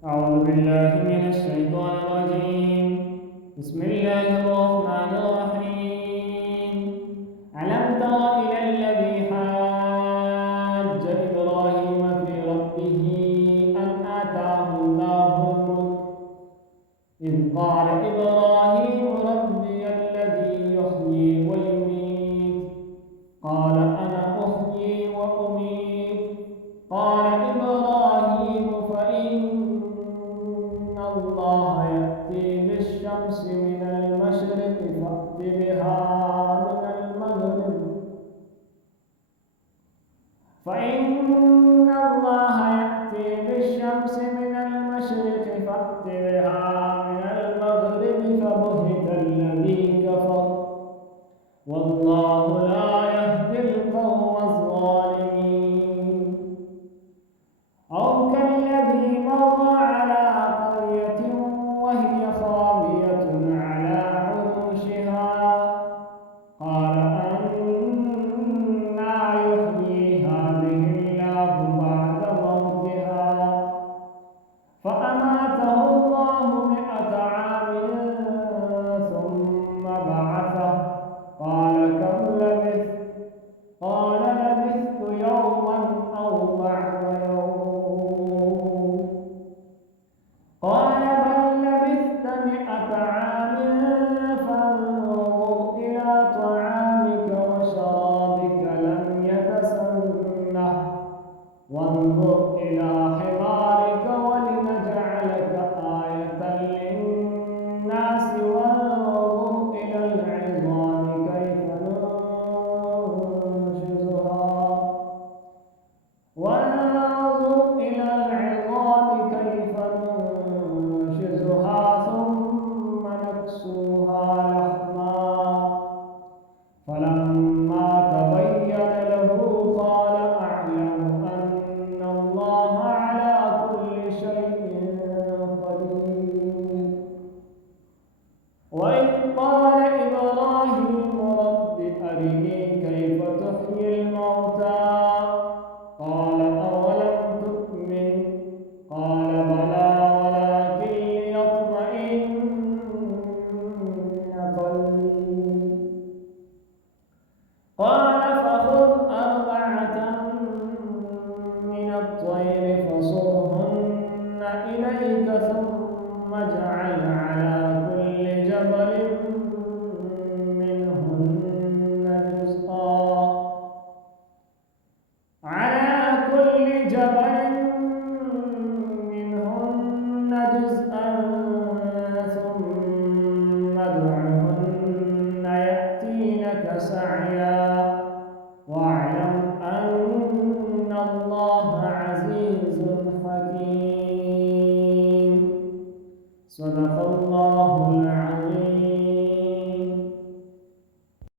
أعوذ بالله من الشيطان الرجيم. بسم الله الرحمن الرحيم. ألم تر إلى الذي حاج إبراهيم في ربه أن آتاه الله الملك إذ قال إبراهيم ربي الذي يحيي ويميت قال أنا أحيي وأميت قال إبراهيم فإن الله يأتي بالشمس من المشرق فأت بها من المغرب فإن الله يأتي بالشمس من المشرق فأت بها من المغرب فبهت الذي كفر والله لا يهدي القوم الظالمين. أو كالذي مر على قرية وهي خاوية على عروشها قال أنى يحيي هذه الله بعد موتها فأماته الله 100 عام ثم بعثه قال كم لبثت قال لبثت يوما أو بعض يوم قال بل لبثت 100 عام فانظر إلى طعامك وشرابك لم يتسنه وانظر إلى حمارك ولنجعلك آية للناس وانظر إلى العظام كيف ننشزها ثم نكسوها لحما فلما تبين له قال أعلم أن الله على كل شيء قدير. وإذ قال إبراهيم رب أرني كيف تحيي الموتى قال أولم تؤمن قال بلى ولكن ليطمئن قلبي قال فخذ 4 من الطير فصرهن إليك ثم اجعل على كل جبل منهن جزءا ثم ادعهن يأتينك سعيا واعلم أن الله عزيز حكيم. صدق الله العظيم.